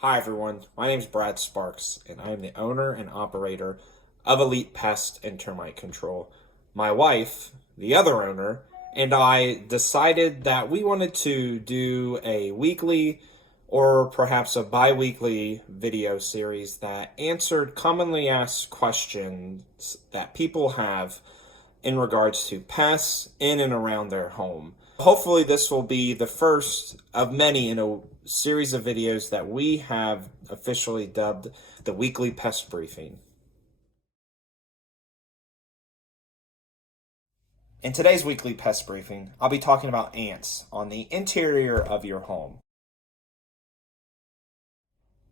Hi everyone, my name is Brad Sparks, and I am the owner and operator of Elite Pest and Termite Control. My wife, the other owner, and I decided that we wanted to do a weekly or perhaps a bi-weekly video series that answered commonly asked questions that people have in regards to pests in and around their home. Hopefully this will be the first of many in a series of videos that we have officially dubbed the Weekly Pest Briefing. In today's Weekly Pest Briefing, I'll be talking about ants on the interior of your home.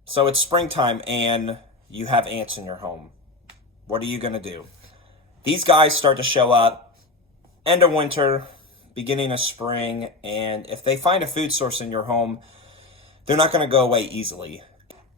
So it's springtime and you have ants in your home. What are you going to do? These guys start to show up end of winter, beginning of spring, and if they find a food source in your home, they're not going to go away easily.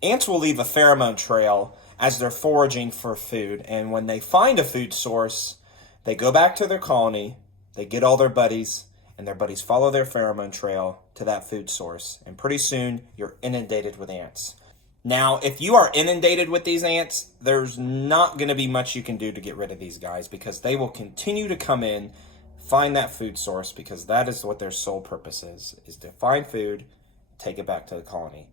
Ants will leave a pheromone trail as they're foraging for food, and when they find a food source, they go back to their colony, they get all their buddies, and their buddies follow their pheromone trail to that food source, and pretty soon you're inundated with ants. Now, if you are inundated with these ants, there's not going to be much you can do to get rid of these guys because they will continue to come in, find that food source, because that is what their sole purpose is to find food, take it back to the colony.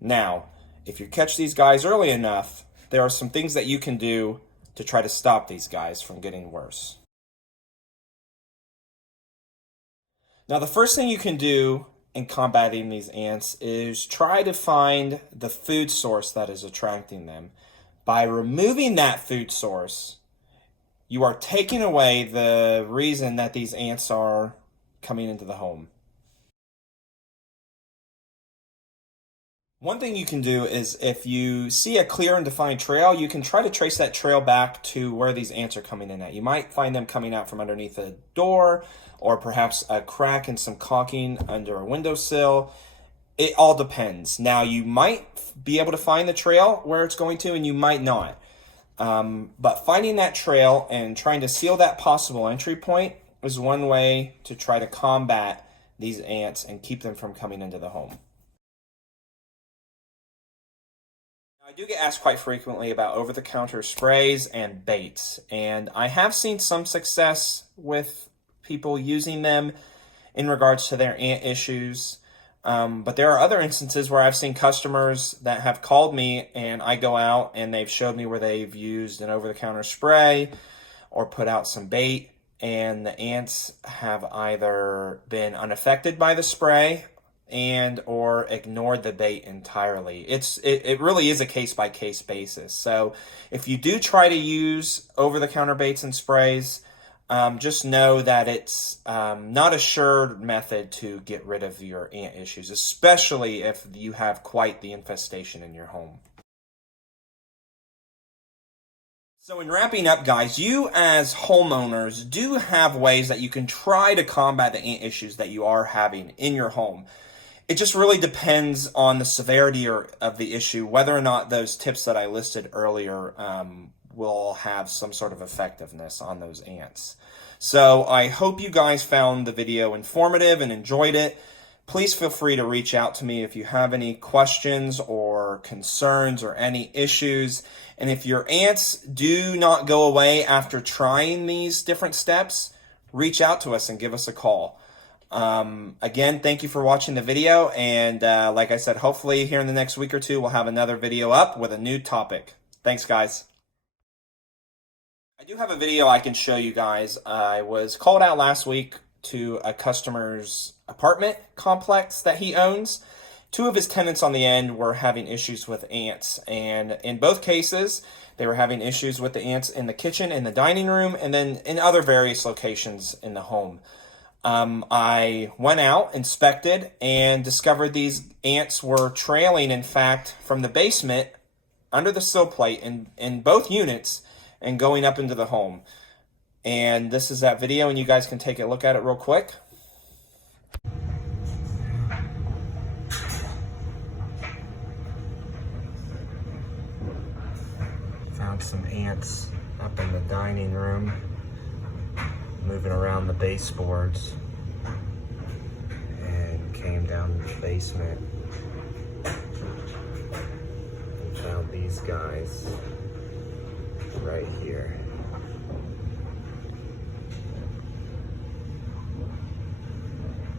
Now, if you catch these guys early enough, there are some things that you can do to try to stop these guys from getting worse. Now, the first thing you can do in combating these ants is try to find the food source that is attracting them. By removing that food source, you are taking away the reason that these ants are coming into the home. One thing you can do is if you see a clear and defined trail, you can try to trace that trail back to where these ants are coming in at. You might find them coming out from underneath a door or perhaps a crack and some caulking under a windowsill. It all depends. Now, you might be able to find the trail where it's going to and you might not. But finding that trail and trying to seal that possible entry point is one way to try to combat these ants and keep them from coming into the home. I do get asked quite frequently about over-the-counter sprays and baits, and I have seen some success with people using them in regards to their ant issues. But there are other instances where I've seen customers that have called me and I go out and they've showed me where they've used an over-the-counter spray or put out some bait, and the ants have either been unaffected by the spray and or ignored the bait entirely. It really is a case-by-case basis. So if you do try to use over-the-counter baits and sprays, just know that it's not a sure method to get rid of your ant issues, especially if you have quite the infestation in your home. So in wrapping up, guys, you as homeowners do have ways that you can try to combat the ant issues that you are having in your home. It just really depends on the severity of the issue, whether or not those tips that I listed earlier will have some sort of effectiveness on those ants. So I hope you guys found the video informative and enjoyed it. Please feel free to reach out to me if you have any questions or concerns or any issues. And if your ants do not go away after trying these different steps, reach out to us and give us a call. Again, thank you for watching the video, and like I said, hopefully here in the next week or two we'll have another video up with a new topic. Thanks, guys. I do have a video I can show you guys. I was called out last week to a customer's apartment complex that he owns. Two of his tenants on the end were having issues with ants, and in both cases they were having issues with the ants in the kitchen, in the dining room, and then in other various locations in the home. I went out, inspected, and discovered these ants were trailing, in fact, from the basement under the sill plate in both units and going up into the home. And this is that video, and you guys can take a look at it real quick. Found some ants up in the dining room, moving around the baseboards, and came down to the basement. these guys right here.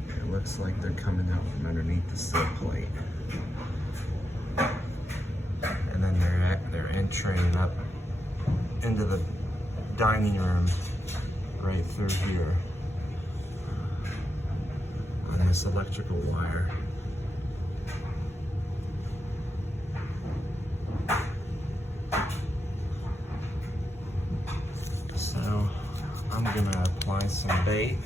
It looks like they're coming out from underneath the sill plate. And then they're entering up into the dining room right through here on this electrical wire. So I'm gonna apply some bait.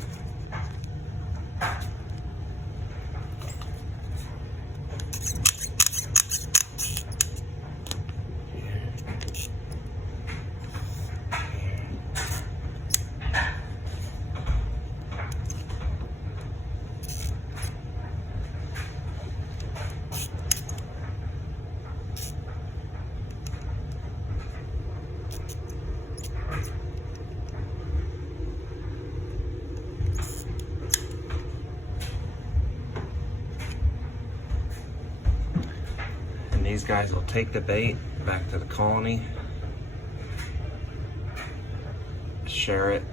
These guys will take the bait back to the colony, share it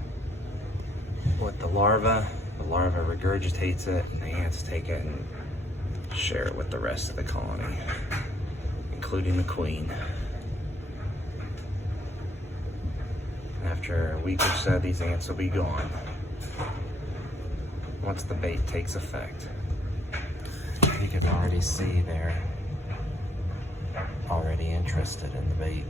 with the larva. The larva regurgitates it, and the ants take it and share it with the rest of the colony, including the queen. After a week or so, these ants will be gone once the bait takes effect. You can already see they're already interested in the bait.